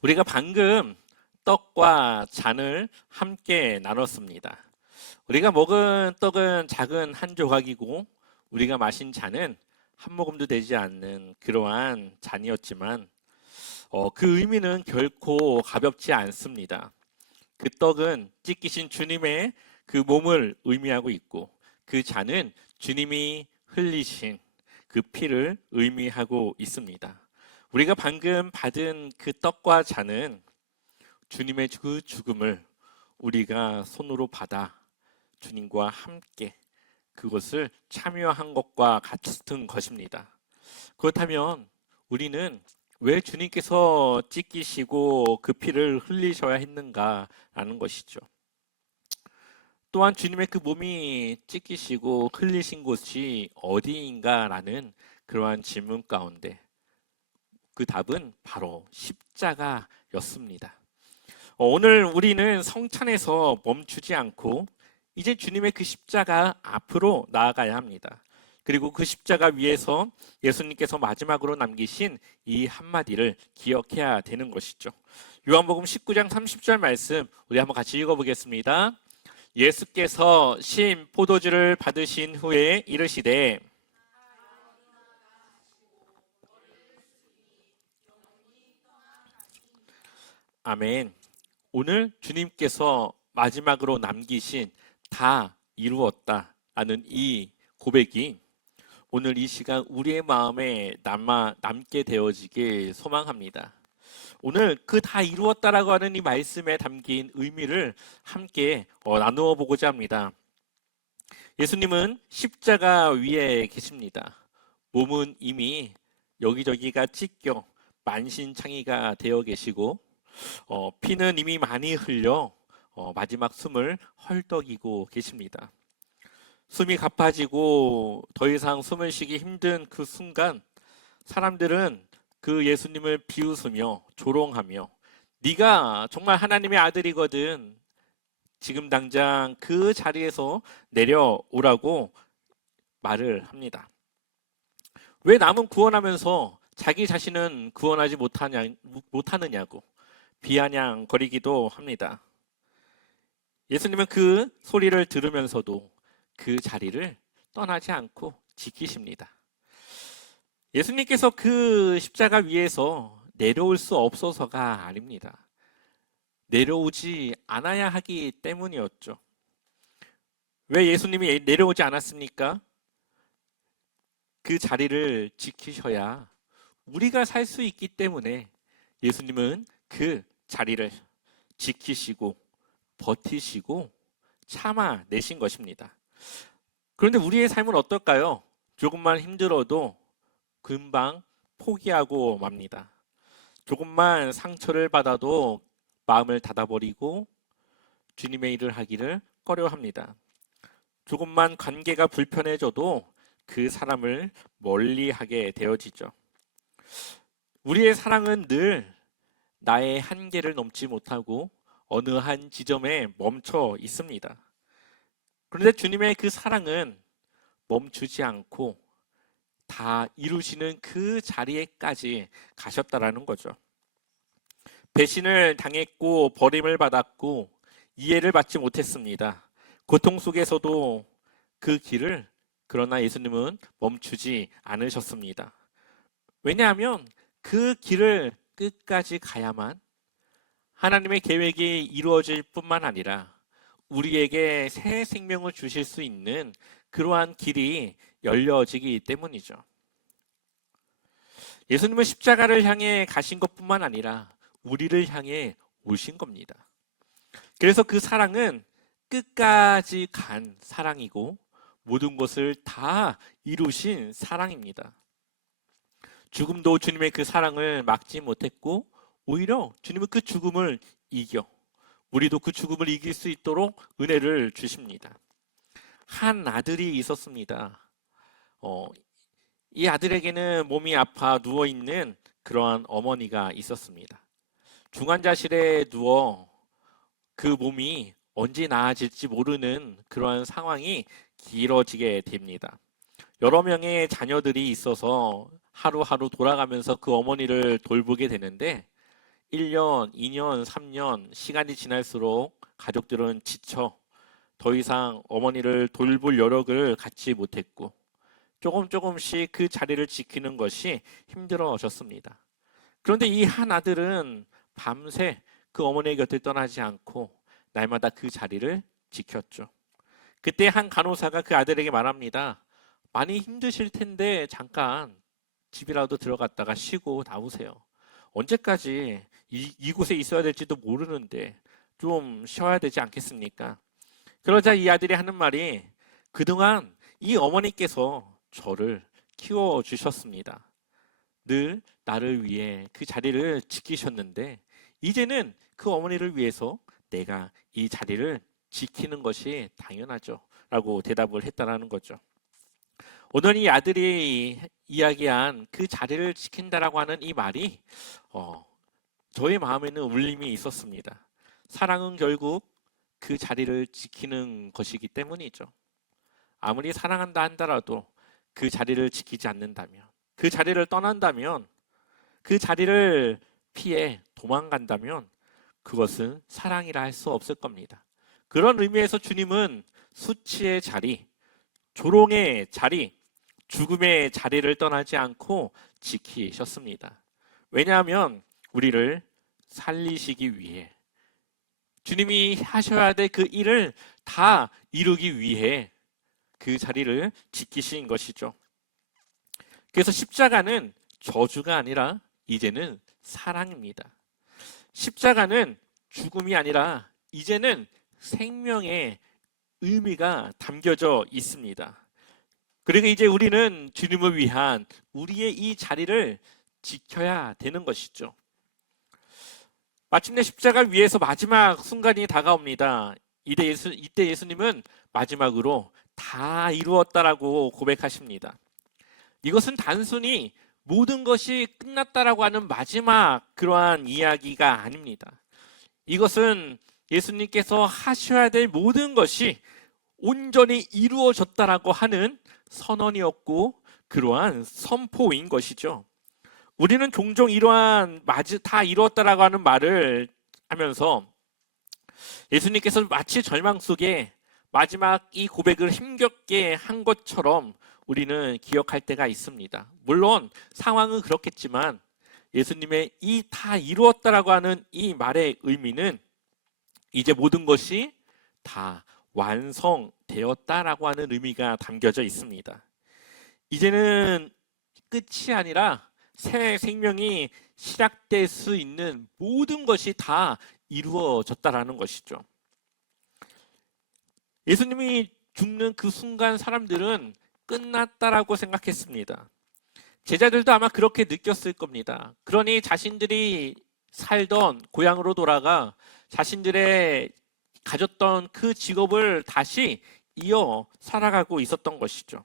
우리가 방금 떡과 잔을 함께 나눴습니다. 우리가 먹은 떡은 작은 한 조각이고 우리가 마신 잔은 한 모금도 되지 않는 그러한 잔이었지만 그 의미는 결코 가볍지 않습니다. 그 떡은 찢기신 주님의 그 몸을 의미하고 있고 그 잔은 주님이 흘리신 그 피를 의미하고 있습니다. 우리가 방금 받은 그 떡과 잔은 주님의 그 죽음을 우리가 손으로 받아 주님과 함께 그것을 참여한 것과 같은 것입니다. 그렇다면 우리는 왜 주님께서 찢기시고 그 피를 흘리셔야 했는가라는 것이죠. 또한 주님의 그 몸이 찢기시고 흘리신 곳이 어디인가라는 그러한 질문 가운데 그 답은 바로 십자가였습니다. 오늘 우리는 성찬에서 멈추지 않고 이제 주님의 그 십자가 앞으로 나아가야 합니다. 그리고 그 십자가 위에서 예수님께서 마지막으로 남기신 이 한마디를 기억해야 되는 것이죠. 요한복음 19장 30절 말씀 우리 한번 같이 읽어보겠습니다. 예수께서 신 포도주를 받으신 후에 이르시되 아멘. 오늘 주님께서 마지막으로 남기신 다 이루었다라는 이 고백이 오늘 이 시간 우리의 마음에 남게 되어지길 소망합니다. 오늘 그 다 이루었다라고 하는 이 말씀에 담긴 의미를 함께 나누어 보고자 합니다. 예수님은 십자가 위에 계십니다. 몸은 이미 여기저기가 찢겨 만신창이가 되어 계시고 피는 이미 많이 흘려 마지막 숨을 헐떡이고 계십니다. 숨이 가빠지고 더 이상 숨을 쉬기 힘든 그 순간 사람들은 그 예수님을 비웃으며 조롱하며 네가 정말 하나님의 아들이거든 지금 당장 그 자리에서 내려오라고 말을 합니다. 왜 남은 구원하면서 자기 자신은 구원하지 못하느냐고 비아냥거리기도 합니다. 예수님은 그 소리를 들으면서도 그 자리를 떠나지 않고 지키십니다. 예수님께서 그 십자가 위에서 내려올 수 없어서가 아닙니다. 내려오지 않아야 하기 때문이었죠. 왜 예수님이 내려오지 않았습니까? 그 자리를 지키셔야 우리가 살 수 있기 때문에 예수님은 그 자리를 지키시고 버티시고 참아내신 것입니다. 그런데 우리의 삶은 어떨까요? 조금만 힘들어도 금방 포기하고 맙니다. 조금만 상처를 받아도 마음을 닫아버리고 주님의 일을 하기를 꺼려합니다. 조금만 관계가 불편해져도 그 사람을 멀리하게 되어지죠. 우리의 사랑은 늘 나의 한계를 넘지 못하고 어느 한 지점에 멈춰 있습니다. 그런데 주님의 그 사랑은 멈추지 않고 다 이루시는 그 자리에까지 가셨다라는 거죠. 배신을 당했고 버림을 받았고 이해를 받지 못했습니다. 고통 속에서도 그 길을 그러나 예수님은 멈추지 않으셨습니다. 왜냐하면 그 길을 끝까지 가야만 하나님의 계획이 이루어질 뿐만 아니라 우리에게 새 생명을 주실 수 있는 그러한 길이 열려지기 때문이죠. 예수님은 십자가를 향해 가신 것뿐만 아니라 우리를 향해 오신 겁니다. 그래서 그 사랑은 끝까지 간 사랑이고 모든 것을 다 이루신 사랑입니다. 죽음도 주님의 그 사랑을 막지 못했고 오히려 주님은 그 죽음을 이겨 우리도 그 죽음을 이길 수 있도록 은혜를 주십니다. 한 아들이 있었습니다. 이 아들에게는 몸이 아파 누워있는 그러한 어머니가 있었습니다. 중환자실에 누워 그 몸이 언제 나아질지 모르는 그러한 상황이 길어지게 됩니다. 여러 명의 자녀들이 있어서 하루하루 돌아가면서 그 어머니를 돌보게 되는데 1년, 2년, 3년 시간이 지날수록 가족들은 지쳐 더 이상 어머니를 돌볼 여력을 갖지 못했고 조금씩 그 자리를 지키는 것이 힘들어졌습니다. 그런데 이 한 아들은 밤새 그 어머니의 곁을 떠나지 않고 날마다 그 자리를 지켰죠. 그때 한 간호사가 그 아들에게 말합니다. 많이 힘드실 텐데 잠깐 집이라도 들어갔다가 쉬고 나오세요. 언제까지 이곳에 있어야 될지도 모르는데 좀 쉬어야 되지 않겠습니까? 그러자 이 아들이 하는 말이 그동안 이 어머니께서 저를 키워주셨습니다. 늘 나를 위해 그 자리를 지키셨는데 이제는 그 어머니를 위해서 내가 이 자리를 지키는 것이 당연하죠. 라고 대답을 했다라는 거죠. 오늘 이 아들이 이야기한 그 자리를 지킨다라고 하는 이 말이 저의 마음에는 울림이 있었습니다. 사랑은 결국 그 자리를 지키는 것이기 때문이죠. 아무리 사랑한다 한다라도 그 자리를 지키지 않는다면, 그 자리를 떠난다면, 그 자리를 피해 도망간다면 그것은 사랑이라 할 수 없을 겁니다. 그런 의미에서 주님은 수치의 자리, 조롱의 자리, 죽음의 자리를 떠나지 않고 지키셨습니다. 왜냐하면 우리를 살리시기 위해 주님이 하셔야 될 그 일을 다 이루기 위해 그 자리를 지키신 것이죠. 그래서 십자가는 저주가 아니라 이제는 사랑입니다. 십자가는 죽음이 아니라 이제는 생명의 의미가 담겨져 있습니다. 그리고 이제 우리는 주님을 위한 우리의 이 자리를 지켜야 되는 것이죠. 마침내 십자가 위에서 마지막 순간이 다가옵니다. 이때 예수님은 마지막으로 다 이루었다라고 고백하십니다. 이것은 단순히 모든 것이 끝났다라고 하는 마지막 그러한 이야기가 아닙니다. 이것은 예수님께서 하셔야 될 모든 것이 온전히 이루어졌다라고 하는 선언이었고 그러한 선포인 것이죠. 우리는 종종 이러한 다 이루었다라고 하는 말을 하면서 예수님께서 마치 절망 속에 마지막 이 고백을 힘겹게 한 것처럼 우리는 기억할 때가 있습니다. 물론 상황은 그렇겠지만 예수님의 이 다 이루었다라고 하는 이 말의 의미는 이제 모든 것이 다 완성되었다라고 하는 의미가 담겨져 있습니다. 이제는 끝이 아니라 새 생명이 시작될 수 있는 모든 것이 다 이루어졌다라는 것이죠. 예수님이 죽는 그 순간 사람들은 끝났다라고 생각했습니다. 제자들도 아마 그렇게 느꼈을 겁니다. 그러니 자신들이 살던 고향으로 돌아가 자신들의 가졌던 그 직업을 다시 이어 살아가고 있었던 것이죠.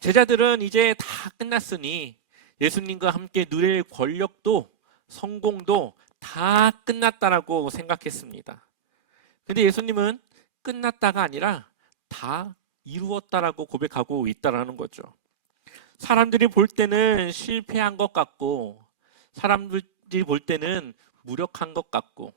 제자들은 이제 다 끝났으니 예수님과 함께 누릴 권력도 성공도 다 끝났다라고 생각했습니다. 근데 예수님은 끝났다가 아니라 다 이루었다라고 고백하고 있다라는 거죠. 사람들이 볼 때는 실패한 것 같고 사람들이 볼 때는 무력한 것 같고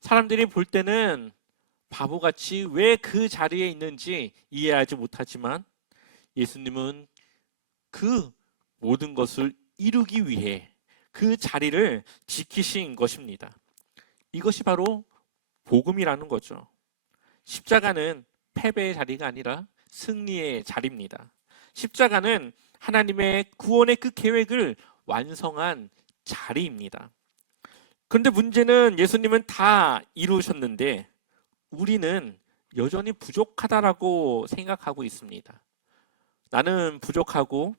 사람들이 볼 때는 바보같이 왜 그 자리에 있는지 이해하지 못하지만 예수님은 그 모든 것을 이루기 위해 그 자리를 지키신 것입니다. 이것이 바로 복음이라는 거죠. 십자가는 패배의 자리가 아니라 승리의 자리입니다. 십자가는 하나님의 구원의 그 계획을 완성한 자리입니다. 그런데 문제는 예수님은 다 이루셨는데 우리는 여전히 부족하다라고 생각하고 있습니다. 나는 부족하고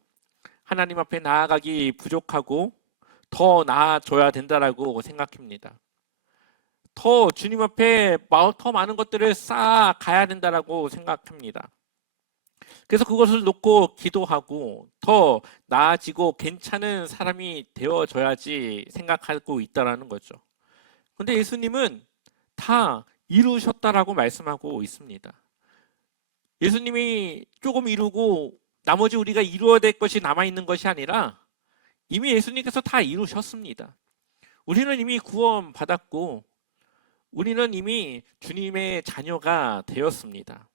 하나님 앞에 나아가기 부족하고 더 나아져야 된다라고 생각합니다. 더 주님 앞에 더 많은 것들을 쌓아 가야 된다라고 생각합니다. 그래서 그것을 놓고 기도하고 더 나아지고 괜찮은 사람이 되어져야지 생각하고 있다라는 거죠. 그런데 예수님은 다 이루셨다라고 말씀하고 있습니다. 예수님이 조금 이루고 나머지 우리가 이루어야 될 것이 남아있는 것이 아니라 이미 예수님께서 다 이루셨습니다. 우리는 이미 구원받았고 우리는 이미 주님의 자녀가 되었습니다.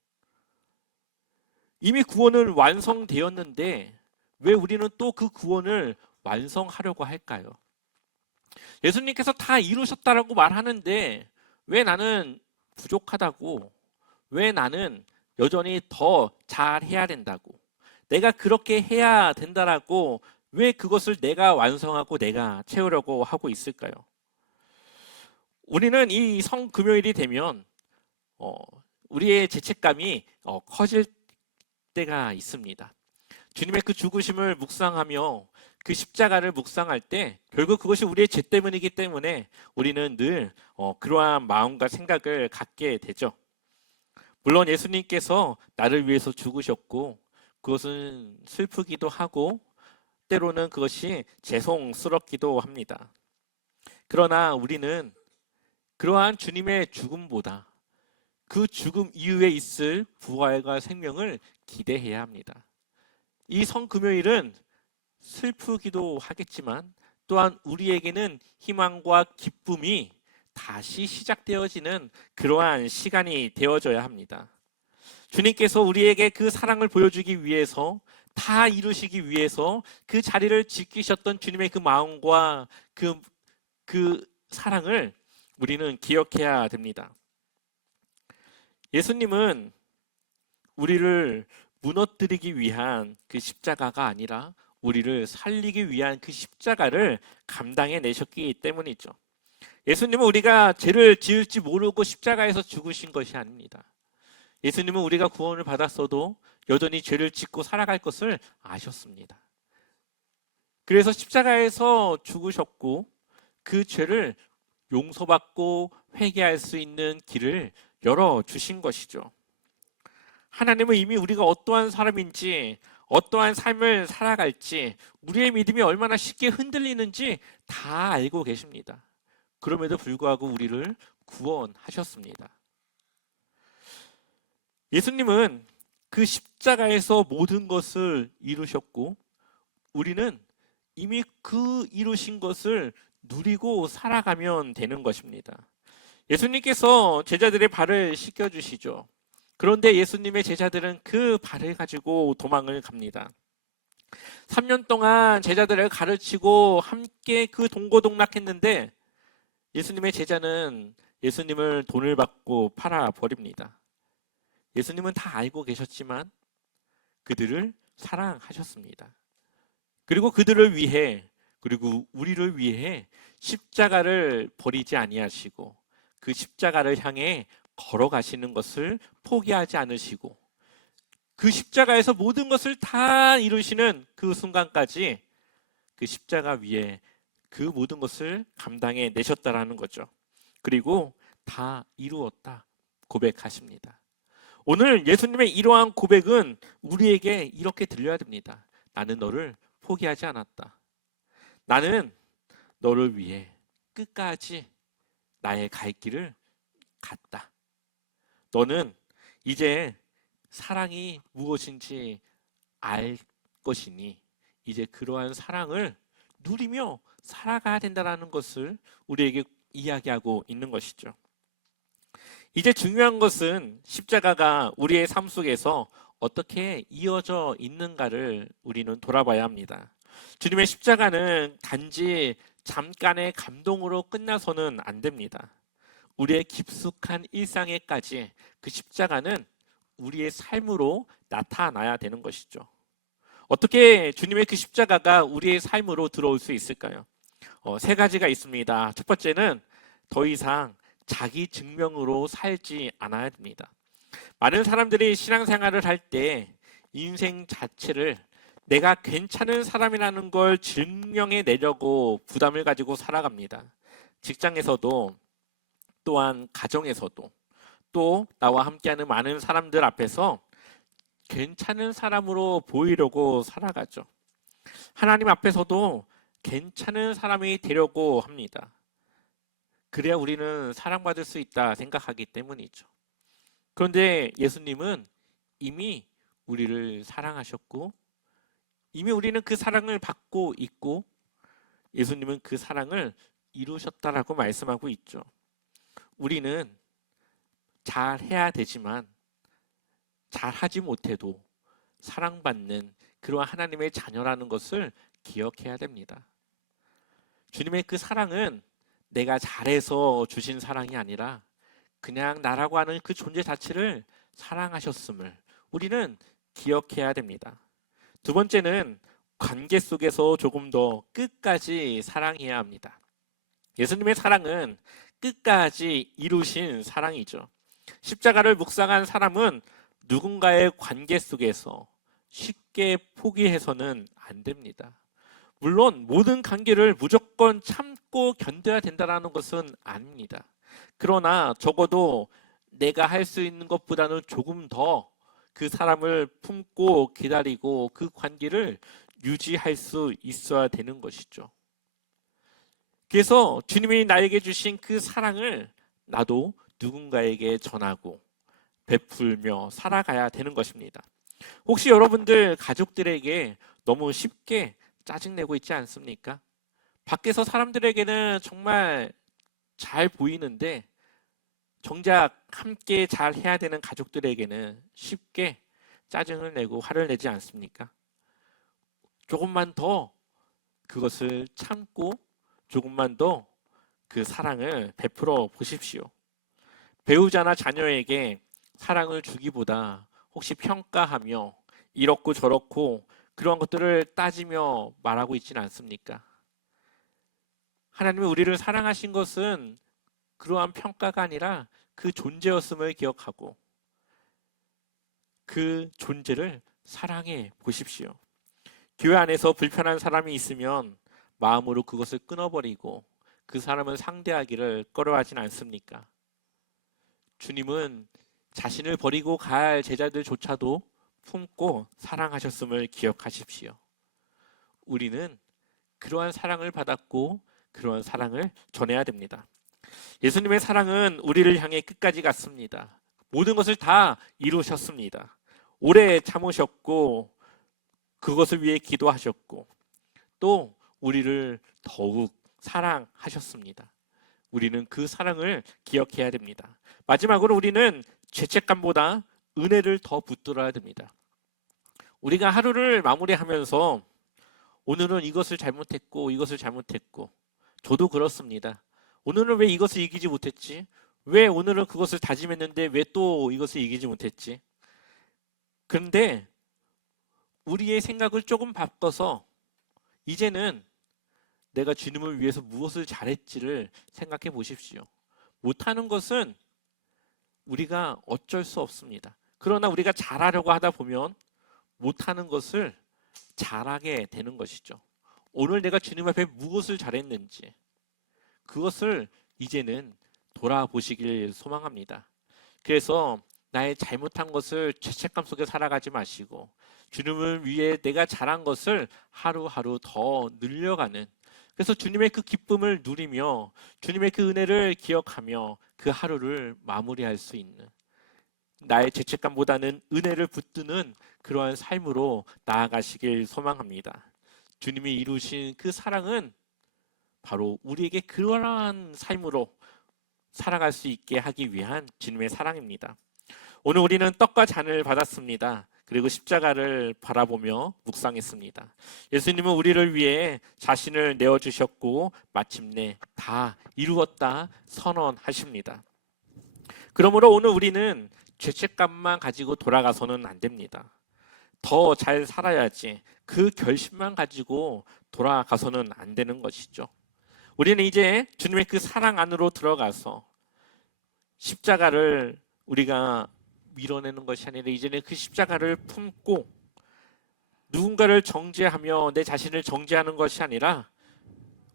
이미 구원은 완성되었는데 왜 우리는 또 그 구원을 완성하려고 할까요? 예수님께서 다 이루셨다라고 말하는데 왜 나는 부족하다고, 왜 나는 여전히 더 잘해야 된다고, 내가 그렇게 해야 된다라고 왜 그것을 내가 완성하고 내가 채우려고 하고 있을까요? 우리는 이 성금요일이 되면 어, 우리의 죄책감이 커질 때가 있습니다. 주님의 그 죽으심을 묵상하며 그 십자가를 묵상할 때 결국 그것이 우리의 죄 때문이기 때문에 우리는 늘 그러한 마음과 생각을 갖게 되죠. 물론 예수님께서 나를 위해서 죽으셨고 그것은 슬프기도 하고 때로는 그것이 죄송스럽기도 합니다. 그러나 우리는 그러한 주님의 죽음보다 그 죽음 이후에 있을 부활과 생명을 기대해야 합니다. 이 성금요일은 슬프기도 하겠지만 또한 우리에게는 희망과 기쁨이 다시 시작되어지는 그러한 시간이 되어져야 합니다. 주님께서 우리에게 그 사랑을 보여주기 위해서 다 이루시기 위해서 그 자리를 지키셨던 주님의 그 마음과 그 사랑을 우리는 기억해야 됩니다. 예수님은 우리를 무너뜨리기 위한 그 십자가가 아니라 우리를 살리기 위한 그 십자가를 감당해 내셨기 때문이죠. 예수님은 우리가 죄를 지을지 모르고 십자가에서 죽으신 것이 아닙니다. 예수님은 우리가 구원을 받았어도 여전히 죄를 짓고 살아갈 것을 아셨습니다. 그래서 십자가에서 죽으셨고 그 죄를 용서받고 회개할 수 있는 길을 열어주신 것이죠. 하나님은 이미 우리가 어떠한 사람인지 어떠한 삶을 살아갈지 우리의 믿음이 얼마나 쉽게 흔들리는지 다 알고 계십니다. 그럼에도 불구하고 우리를 구원하셨습니다. 예수님은 그 십자가에서 모든 것을 이루셨고 우리는 이미 그 이루신 것을 누리고 살아가면 되는 것입니다. 예수님께서 제자들의 발을 씻겨주시죠. 그런데 예수님의 제자들은 그 발을 가지고 도망을 갑니다. 3년 동안 제자들을 가르치고 함께 그 동고동락했는데 예수님의 제자는 예수님을 돈을 받고 팔아버립니다. 예수님은 다 알고 계셨지만 그들을 사랑하셨습니다. 그리고 그들을 위해 그리고 우리를 위해 십자가를 버리지 아니하시고 그 십자가를 향해 걸어가시는 것을 포기하지 않으시고 그 십자가에서 모든 것을 다 이루시는 그 순간까지 그 십자가 위에 그 모든 것을 감당해 내셨다라는 거죠. 그리고 다 이루었다 고백하십니다. 오늘 예수님의 이러한 고백은 우리에게 이렇게 들려야 됩니다. 나는 너를 포기하지 않았다. 나는 너를 위해 끝까지 나의 갈 길을 갔다. 너는 이제 사랑이 무엇인지 알 것이니 이제 그러한 사랑을 누리며 살아가야 된다는 것을 우리에게 이야기하고 있는 것이죠. 이제 중요한 것은 십자가가 우리의 삶 속에서 어떻게 이어져 있는가를 우리는 돌아봐야 합니다. 주님의 십자가는 단지 잠깐의 감동으로 끝나서는 안 됩니다. 우리의 깊숙한 일상에까지 그 십자가는 우리의 삶으로 나타나야 되는 것이죠. 어떻게 주님의 그 십자가가 우리의 삶으로 들어올 수 있을까요? 세 가지가 있습니다. 첫 번째는 더 이상 자기 증명으로 살지 않아야 됩니다. 많은 사람들이 신앙생활을 할 때 인생 자체를 내가 괜찮은 사람이라는 걸 증명해 내려고 부담을 가지고 살아갑니다. 직장에서도 또한 가정에서도 또 나와 함께하는 많은 사람들 앞에서 괜찮은 사람으로 보이려고 살아가죠. 하나님 앞에서도 괜찮은 사람이 되려고 합니다. 그래야 우리는 사랑받을 수 있다 생각하기 때문이죠. 그런데 예수님은 이미 우리를 사랑하셨고 이미 우리는 그 사랑을 받고 있고 예수님은 그 사랑을 이루셨다라고 말씀하고 있죠. 우리는 잘해야 되지만 잘하지 못해도 사랑받는 그러한 하나님의 자녀라는 것을 기억해야 됩니다. 주님의 그 사랑은 내가 잘해서 주신 사랑이 아니라 그냥 나라고 하는 그 존재 자체를 사랑하셨음을 우리는 기억해야 됩니다. 두 번째는 관계 속에서 조금 더 끝까지 사랑해야 합니다. 예수님의 사랑은 끝까지 이루신 사랑이죠. 십자가를 묵상한 사람은 누군가의 관계 속에서 쉽게 포기해서는 안 됩니다. 물론 모든 관계를 무조건 참고 견뎌야 된다는 것은 아닙니다. 그러나 적어도 내가 할 수 있는 것보다는 조금 더 그 사람을 품고 기다리고 그 관계를 유지할 수 있어야 되는 것이죠. 그래서 주님이 나에게 주신 그 사랑을 나도 누군가에게 전하고 베풀며 살아가야 되는 것입니다. 혹시 여러분들 가족들에게 너무 쉽게 짜증내고 있지 않습니까? 밖에서 사람들에게는 정말 잘 보이는데 정작 함께 잘 해야 되는 가족들에게는 쉽게 짜증을 내고 화를 내지 않습니까? 조금만 더 그것을 참고 조금만 더 그 사랑을 베풀어 보십시오. 배우자나 자녀에게 사랑을 주기보다 혹시 평가하며 이렇고 저렇고 그런 것들을 따지며 말하고 있지는 않습니까? 하나님이 우리를 사랑하신 것은 그러한 평가가 아니라 그 존재였음을 기억하고 그 존재를 사랑해 보십시오. 교회 안에서 불편한 사람이 있으면 마음으로 그것을 끊어버리고 그 사람을 상대하기를 꺼려하진 않습니까? 주님은 자신을 버리고 갈 제자들조차도 품고 사랑하셨음을 기억하십시오. 우리는 그러한 사랑을 받았고 그러한 사랑을 전해야 됩니다. 예수님의 사랑은 우리를 향해 끝까지 갔습니다. 모든 것을 다 이루셨습니다. 오래 참으셨고 그것을 위해 기도하셨고 또 우리를 더욱 사랑하셨습니다. 우리는 그 사랑을 기억해야 됩니다. 마지막으로 우리는 죄책감보다 은혜를 더 붙들어야 됩니다. 우리가 하루를 마무리하면서 오늘은 이것을 잘못했고 이것을 잘못했고 저도 그렇습니다. 오늘은 왜 이것을 이기지 못했지? 왜 오늘은 그것을 다짐했는데 왜 또 이것을 이기지 못했지? 그런데 우리의 생각을 조금 바꿔서 이제는 내가 주님을 위해서 무엇을 잘했지를 생각해 보십시오. 못하는 것은 우리가 어쩔 수 없습니다. 그러나 우리가 잘하려고 하다 보면 못하는 것을 잘하게 되는 것이죠. 오늘 내가 주님 앞에 무엇을 잘했는지 그것을 이제는 돌아보시길 소망합니다. 그래서 나의 잘못한 것을 죄책감 속에 살아가지 마시고 주님을 위해 내가 잘한 것을 하루하루 더 늘려가는, 그래서 주님의 그 기쁨을 누리며 주님의 그 은혜를 기억하며 그 하루를 마무리할 수 있는, 나의 죄책감보다는 은혜를 붙드는 그러한 삶으로 나아가시길 소망합니다. 주님이 이루신 그 사랑은 바로 우리에게 그러한 삶으로 살아갈 수 있게 하기 위한 주님의 사랑입니다. 오늘 우리는 떡과 잔을 받았습니다. 그리고 십자가를 바라보며 묵상했습니다. 예수님은 우리를 위해 자신을 내어주셨고 마침내 다 이루었다 선언하십니다. 그러므로 오늘 우리는 죄책감만 가지고 돌아가서는 안 됩니다. 더 잘 살아야지 그 결심만 가지고 돌아가서는 안 되는 것이죠. 우리는 이제 주님의 그 사랑 안으로 들어가서 십자가를 우리가 밀어내는 것이 아니라 이제는 그 십자가를 품고 누군가를 정죄하며 내 자신을 정죄하는 것이 아니라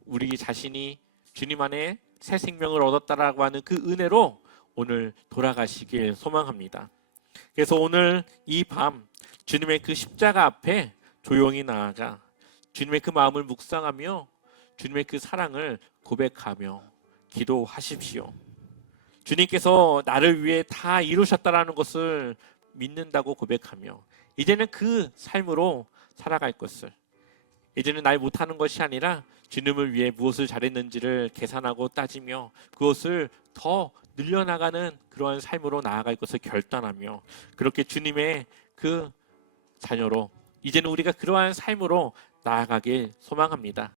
우리 자신이 주님 안에 새 생명을 얻었다라고 하는 그 은혜로 오늘 돌아가시길 소망합니다. 그래서 오늘 이 밤 주님의 그 십자가 앞에 조용히 나아가 주님의 그 마음을 묵상하며 주님의 그 사랑을 고백하며 기도하십시오. 주님께서 나를 위해 다 이루셨다라는 것을 믿는다고 고백하며 이제는 그 삶으로 살아갈 것을, 이제는 날 못하는 것이 아니라 주님을 위해 무엇을 잘했는지를 계산하고 따지며 그것을 더 늘려나가는 그러한 삶으로 나아갈 것을 결단하며 그렇게 주님의 그 자녀로 이제는 우리가 그러한 삶으로 나아가길 소망합니다.